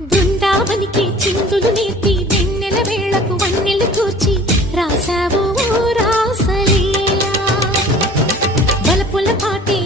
బృందావనికి చిందులు నేర్పి వెన్నెల వేళకు వన్నెలు కూర్చి రాసావు రాసలీలా బలపుల పాటే